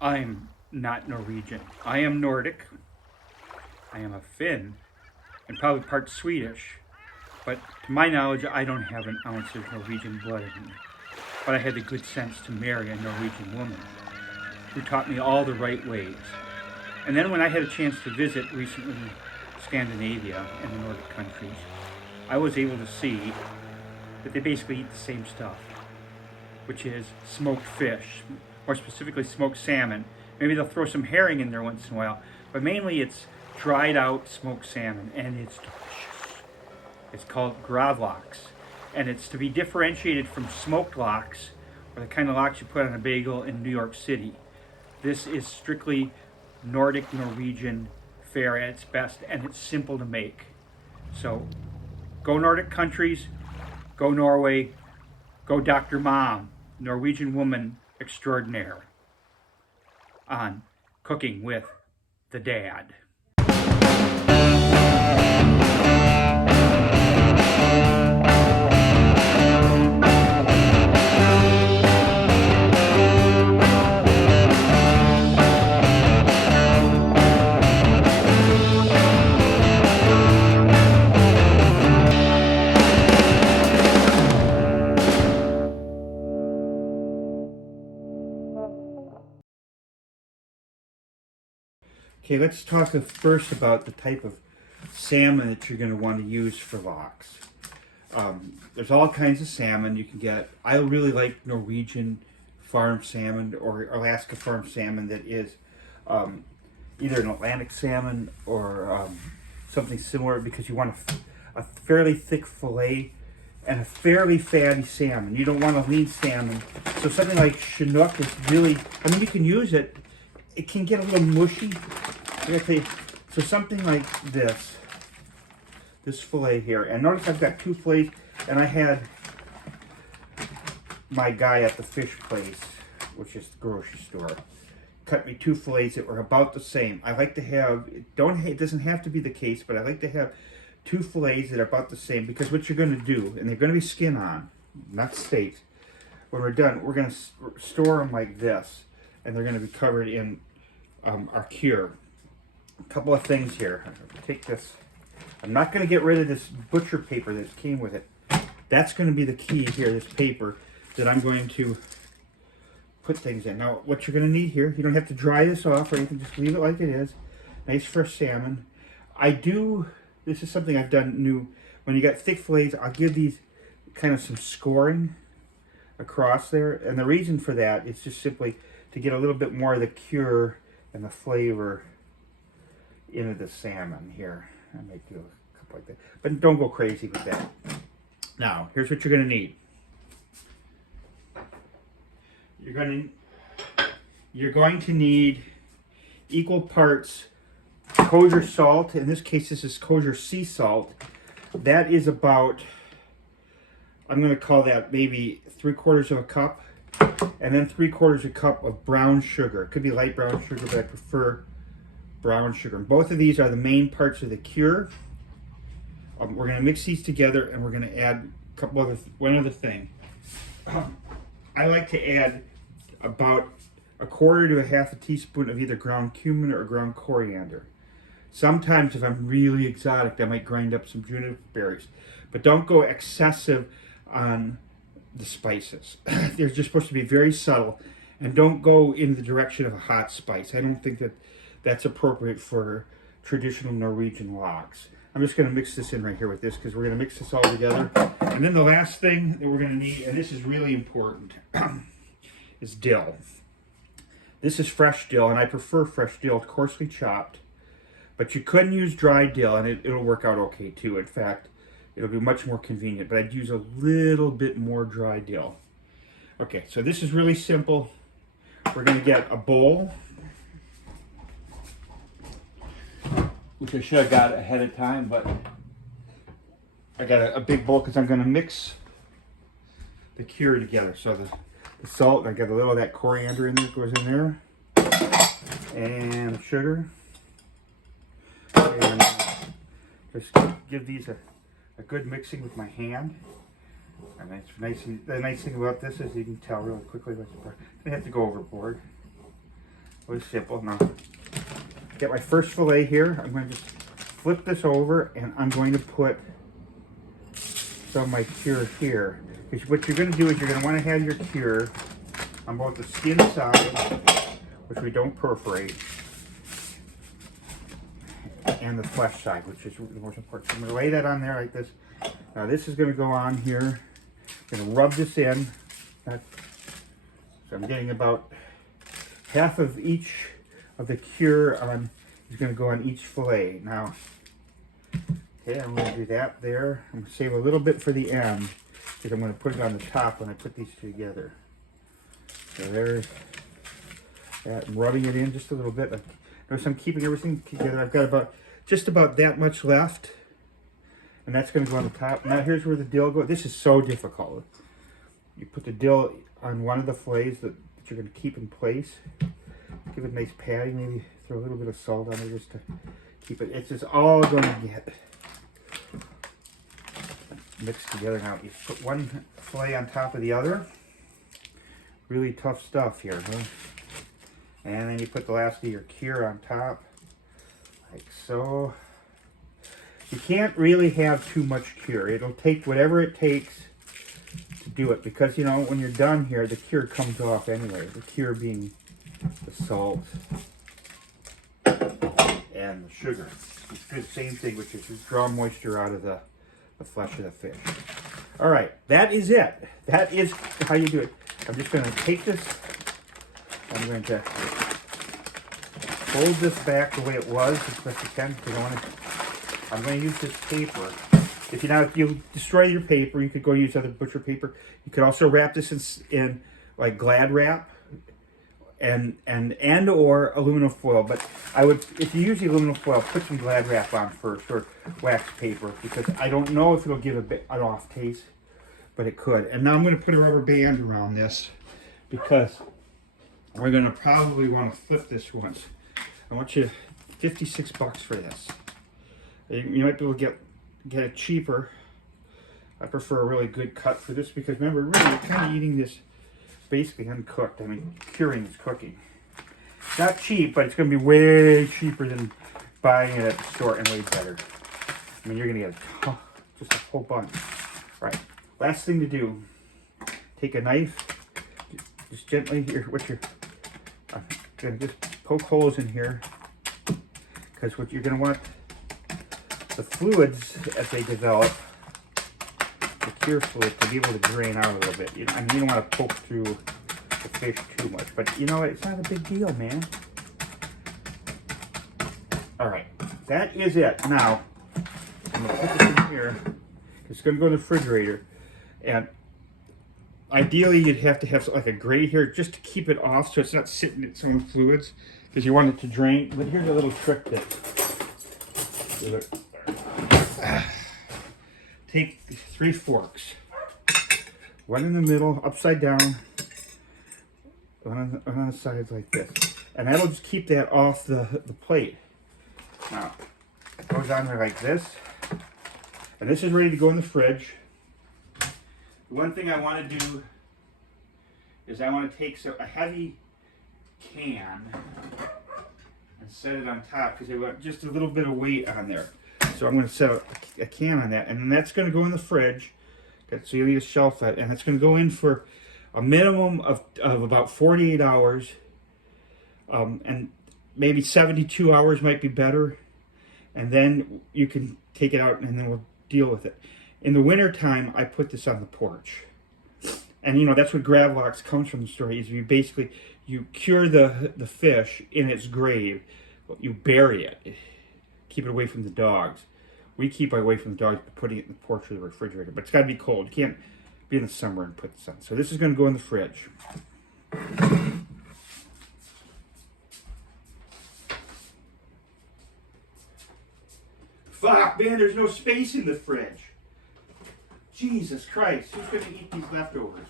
I'm not Norwegian. I am Nordic. I am a Finn and probably part Swedish. But to my knowledge, I don't have an ounce of Norwegian blood in me. But I had the good sense to marry a Norwegian woman who taught me all the right ways. And then when I had a chance to visit recently Scandinavia and the Nordic countries, I was able to see that they basically eat the same stuff, which is smoked fish, more specifically smoked salmon. Maybe they'll throw some herring in there once in a while, but mainly it's dried out smoked salmon, and it's delicious. It's called Gravlax, and it's to be differentiated from smoked lox, or the kind of lox you put on a bagel in New York City. This is strictly Nordic Norwegian fare at its best, and it's simple to make. So go Nordic countries, go Norway, go Dr. Mom, Norwegian woman extraordinaire, on Cooking with the Dad. Okay, let's talk first about the type of salmon that you're going to want to use for lox. There's all kinds of salmon you can get. I really like Norwegian farm salmon or Alaska farm salmon that is either an Atlantic salmon or something similar, because you want a fairly thick fillet and a fairly fatty salmon. You don't want a lean salmon. So something like Chinook is really, I mean, you can use it. It can get a little mushy. I gotta tell you, so something like this fillet here, and notice I've got two fillets, and I had my guy at the fish place, which is the grocery store, cut me two fillets that were about the same. I like to have, it doesn't have to be the case, but I like to have two fillets that are about the same, because what you're gonna do, and they're gonna be skin on, not steaks. When we're done, we're gonna store them like this, and they're gonna be covered in our cure. A couple of things here. Take this. I'm not going to get rid of this butcher paper that came with it. That's going to be the key here, this paper that I'm going to put things in. Now, what you're going to need here, you don't have to dry this off or anything, just leave it like it is. Nice fresh salmon. This is something I've done new. When you got thick fillets, I'll give these kind of some scoring across there. And the reason for that is just simply to get a little bit more of the cure and the flavor into the salmon here. I might do a couple like that, but don't go crazy with that. Now, here's what you're going to need. You're going to need equal parts kosher salt. In this case, this is kosher sea salt. That is about, I'm going to call that maybe 3/4 of a cup, and then 3/4 a cup of brown sugar. It could be light brown sugar, but I prefer brown sugar. And both of these are the main parts of the cure. We're going to mix these together, and we're going to add one other thing. I like to add about 1/4 to 1/2 teaspoon of either ground cumin or ground coriander. Sometimes if I'm really exotic, I might grind up some juniper berries. But don't go excessive on the spices. They're just supposed to be very subtle, and don't go in the direction of a hot spice. I don't think that's appropriate for traditional Norwegian lox. I'm just going to mix this in right here with this, because we're going to mix this all together. And then the last thing that we're going to need, and this is really important, is dill. This is fresh dill, and I prefer fresh dill, coarsely chopped. But you couldn't use dry dill, and it'll work out okay too. In fact, it'll be much more convenient, but I'd use a little bit more dry dill. Okay, so this is really simple. We're going to get a bowl, which I should have got ahead of time, but I got a big bowl because I'm going to mix the cure together. So the salt, I got a little of that coriander in there, goes in there, and sugar. And just give these a good mixing with my hand. And the nice thing about this is you can tell really quickly. I have to go overboard. Really simple. Now, get my first fillet here. I'm going to just flip this over, and I'm going to put some of my cure here. Because what you're going to do is you're going to want to have your cure on both the skin side, which we don't perforate, and the flesh side, which is the most important. So I'm going to lay that on there like this. Now this is going to go on here. I'm going to rub this in. So I'm getting about half of each of the cure on is going to go on each fillet. Now, okay, I'm going to do that there. I'm going to save a little bit for the end because I'm going to put it on the top when I put these two together. So there's that. I'm rubbing it in just a little bit. Notice I'm keeping everything together. I've got just about that much left, and that's going to go on the top. Now here's where the dill goes. This is so difficult. You put the dill on one of the fillets that you're going to keep in place. Give it a nice patting. Maybe throw a little bit of salt on it just to keep it. It's just all going to get mixed together. Now you put one fillet on top of the other. Really tough stuff here, huh? And then you put the last of your cure on top, like so. You can't really have too much cure. It'll take whatever it takes to do it, because you know when you're done here, the cure comes off anyway. The cure being the salt and the sugar. It's the same thing, which is just draw moisture out of the flesh of the fish. All right, that is it. That is how you do it. I'm just going to take this. I'm going to fold this back the way it was as best you can. I'm going to use this paper. If you destroy your paper, you could go use other butcher paper. You could also wrap this in like Glad wrap and or aluminum foil. But I would, if you use the aluminum foil, put some Glad wrap on first, or wax paper, because I don't know if it'll give an off taste, but it could. And now I'm going to put a rubber band around this, because we're going to probably want to flip this once. I want you $56 for this. You might be able to get it cheaper. I prefer a really good cut for this, because remember, really, you're kind of eating this basically uncooked. I mean, curing is cooking. Not cheap, but it's going to be way cheaper than buying it at the store, and way better. I mean, you're going to get just a whole bunch. All right, last thing to do, take a knife, just gently here, I'm going to just poke holes in here, because what you're going to want, the fluids as they develop, the cure fluid, to be able to drain out a little bit. You don't want to poke through the fish too much, but you know what? It's not a big deal, man. All right, that is it. Now, I'm going to put this in here. It's going to go in the refrigerator, and ideally you'd have to have like a grate here just to keep it off so it's not sitting in some fluids, because you want it to drain. But here's a little trick that do it. Take 3 forks, one in the middle, upside down, one on the sides like this, and that'll just keep that off the plate. Now, it goes on there like this, and this is ready to go in the fridge. The one thing I want to do is I want to take a heavy can and set it on top, because I want just a little bit of weight on there. So I'm going to set a can on that, and then that's going to go in the fridge. So you need a shelf that, and it's going to go in for a minimum of about 48 hours, and maybe 72 hours might be better, and then you can take it out, and then we'll deal with it. In the winter time, I put this on the porch, and you know that's what Gravlax comes from. The story is you cure the fish in its grave, you bury it. Keep it away from the dogs. We keep it away from the dogs by putting it in the porch or the refrigerator. But it's got to be cold. You can't be in the summer and put this on. So this is going to go in the fridge. Fuck, man, there's no space in the fridge. Jesus Christ, who's going to eat these leftovers?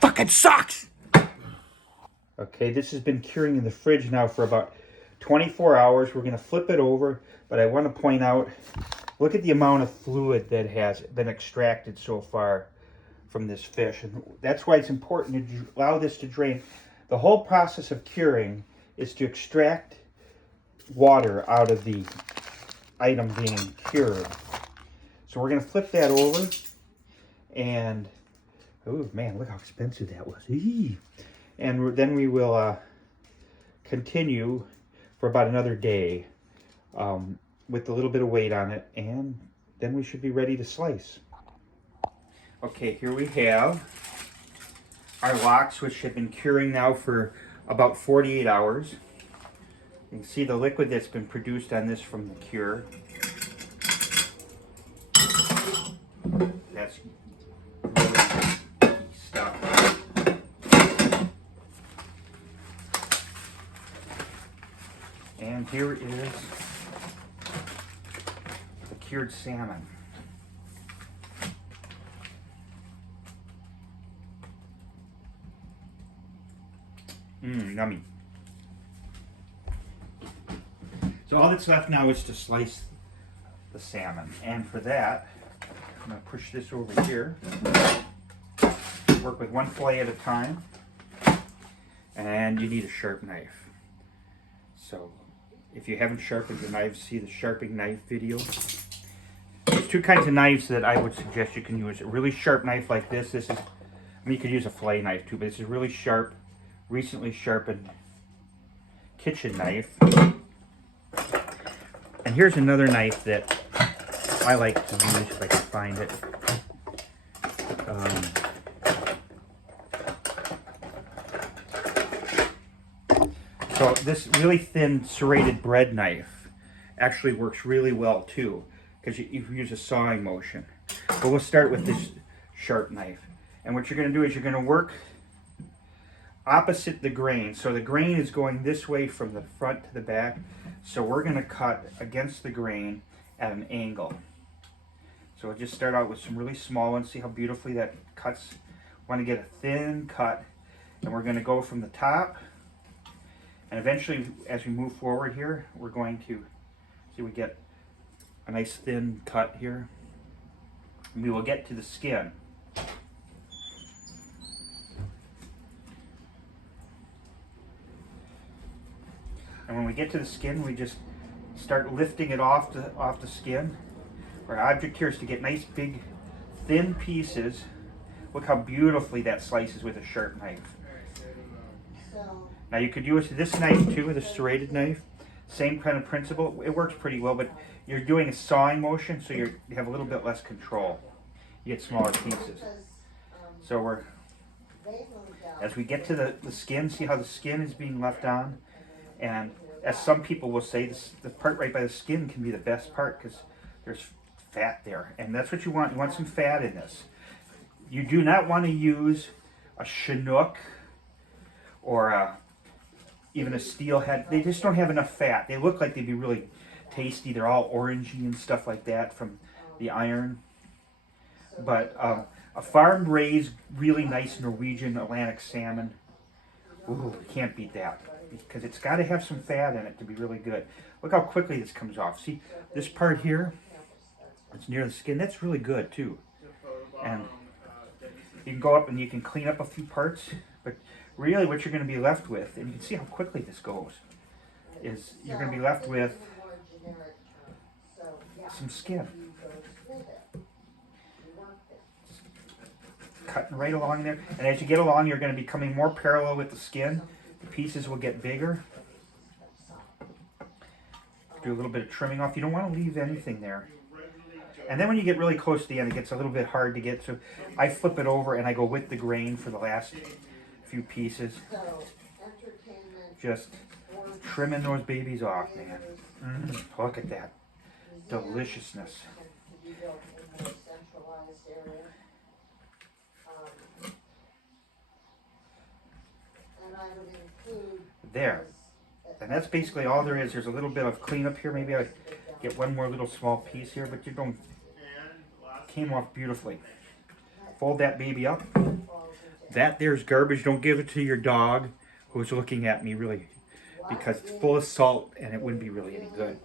Fucking sucks! Okay, this has been curing in the fridge now for about 24 hours. We're going to flip it over, but I want to point out Look at the amount of fluid that has been extracted so far from this fish. And that's why it's important to allow this to drain. The whole process of curing is to extract water out of the item being cured. So we're going to flip that over, and oh man, look how expensive that was. Eee. And then we will continue for about another day with a little bit of weight on it, and then we should be ready to slice. Okay, here we have our lox, which have been curing now for about 48 hours. You can see the liquid that's been produced on this from the cure. That's really stuff. And here is the cured salmon. Yummy. So all that's left now is to slice the salmon. And for that, I'm going to push this over here. Work with one fillet at a time. And you need a sharp knife. So if you haven't sharpened your knives, see the sharpening knife video. There's two kinds of knives that I would suggest you can use. A really sharp knife like this. This is, I mean, you could use a fillet knife too, but this is really sharp, recently sharpened kitchen knife. And here's another knife that I like to use if I can find it. So this really thin serrated bread knife actually works really well too, because you use a sawing motion. But we'll start with this sharp knife. And what you're going to do is you're going to work opposite the grain. So the grain is going this way from the front to the back. So we're going to cut against the grain at an angle. So we'll just start out with some really small ones. See how beautifully that cuts? Want to get a thin cut. And we're going to go from the top. And eventually, as we move forward here, we're going to see we get a nice thin cut here. And we will get to the skin. And when we get to the skin, we just start lifting it off the skin. Our object here is to get nice, big, thin pieces. Look how beautifully that slices with a sharp knife. Now you could use this knife too, with a serrated knife. Same kind of principle. It works pretty well, but you're doing a sawing motion, so you have a little bit less control. You get smaller pieces. So as we get to the skin, see how the skin is being left on? And as some people will say, the part right by the skin can be the best part because there's fat there. And that's what you want. You want some fat in this. You do not want to use a Chinook or even a steelhead. They just don't have enough fat. They look like they'd be really tasty. They're all orangey and stuff like that from the iron. But a farm-raised, really nice Norwegian Atlantic salmon, ooh, you can't beat that. Because it's got to have some fat in it to be really good. Look how quickly this comes off. See, this part here, it's near the skin. That's really good too. And you can go up and you can clean up a few parts, but really what you're going to be left with, and you can see how quickly this goes, is you're going to be left with some skin. Cutting right along there. And as you get along, you're going to be coming more parallel with the skin. The pieces will get bigger. Do a little bit of trimming off. You don't want to leave anything there. And then when you get really close to the end, it gets a little bit hard to get. So I flip it over and I go with the grain for the last few pieces. Just trimming those babies off, man. Look at that deliciousness. There. And that's basically all there is. There's a little bit of cleanup here. Maybe I get one more little small piece here, but you don't. Came off beautifully. Fold that baby up. That there's garbage. Don't give it to your dog who's looking at me really, because it's full of salt and it wouldn't be really any good.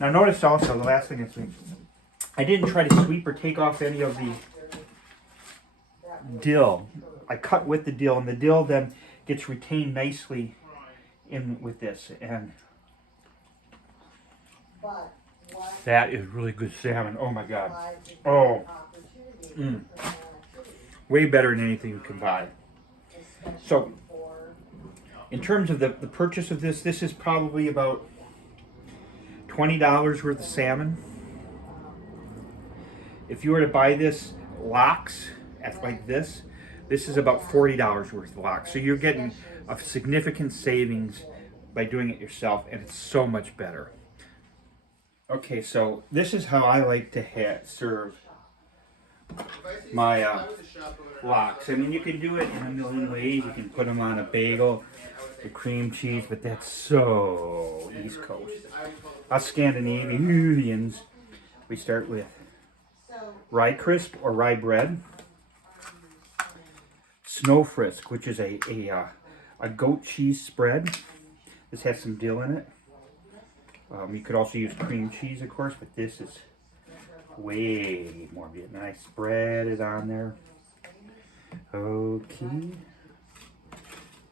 Now notice also the last thing is I didn't try to sweep or take off any of the dill. I cut with the dill, and the dill then gets retained nicely in with this, and that is really good salmon. Oh my god. Oh, way better than anything you can buy. So in terms of the purchase of this is probably about $20 worth of salmon. If you were to buy this lox at like this is about $40 worth of lox. So you're getting a significant savings by doing it yourself, and it's so much better. Okay, so this is how I like to serve my lox. I mean, you can do it in a million ways. You can put them on a bagel with cream cheese, but that's so East Coast. Us Scandinavians, we start with rye crisp or rye bread, snow frisk, which is a goat cheese spread. This has some dill in it. You could also use cream cheese, of course, but this is way more good. And I spread it on there. Okay.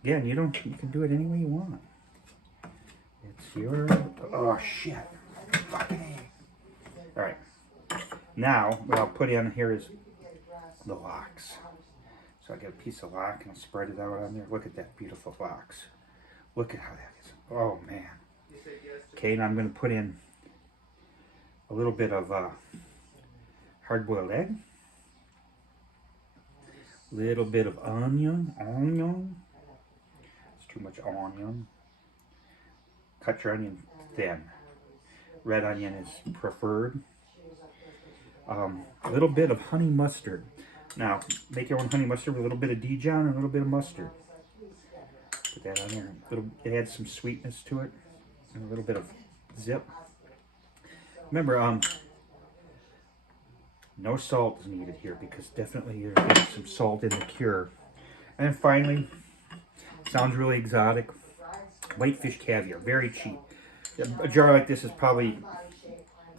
Again, you can do it any way you want. It's your, oh shit. Fucking A. All right. Now, what I'll put in here is the lox. So I get a piece of lox and I'll spread it out on there. Look at that beautiful lox. Look at how that is. Oh man. Okay, and I'm going to put in a little bit of hard-boiled egg, a little bit of onion. It's too much onion. Cut your onion thin. Red onion is preferred. A little bit of honey mustard. Now, make your own honey mustard with a little bit of Dijon and a little bit of mustard. Put that on there. It adds some sweetness to it. And a little bit of zip. Remember, no salt is needed here because definitely you're getting some salt in the cure. And then finally, sounds really exotic, whitefish caviar, very cheap. A jar like this is probably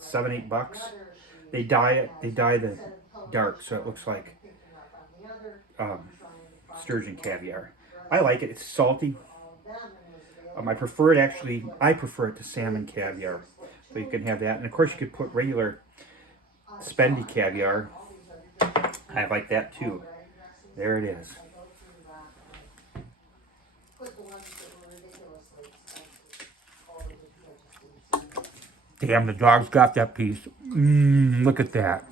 $7-8. They dye the dark so it looks like sturgeon caviar. I like it. It's salty. I prefer it to salmon caviar. So you can have that. And of course you could put regular spendy caviar. I like that too. There it is. Damn, the dog's got that piece. Look at that.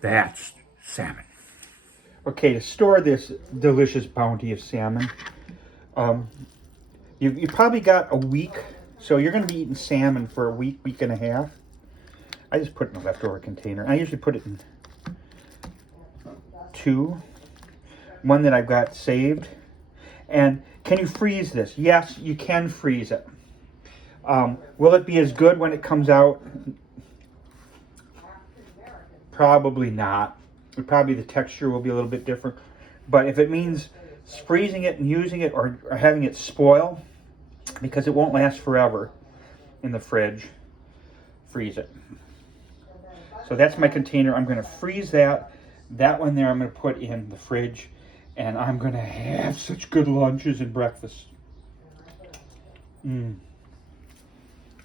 That's salmon. Okay, to store this delicious bounty of salmon, you probably got a week, so you're going to be eating salmon for a week and a half. I just put it in a leftover container. I usually put it in two. One that I've got saved. And can you freeze this? Yes, you can freeze it. Will it be as good when it comes out? Probably not. Probably the texture will be a little bit different. But if it means freezing it and using it or having it spoil, because it won't last forever in the fridge, freeze it. So that's my container. I'm going to freeze that. That one there I'm going to put in the fridge. And I'm going to have such good lunches and breakfast.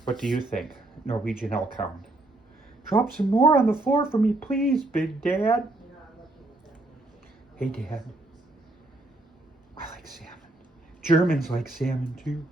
What do you think, Norwegian Elkhound? Drop some more on the floor for me, please, Big Dad. Hey, Dad. I like salmon. Germans like salmon, too.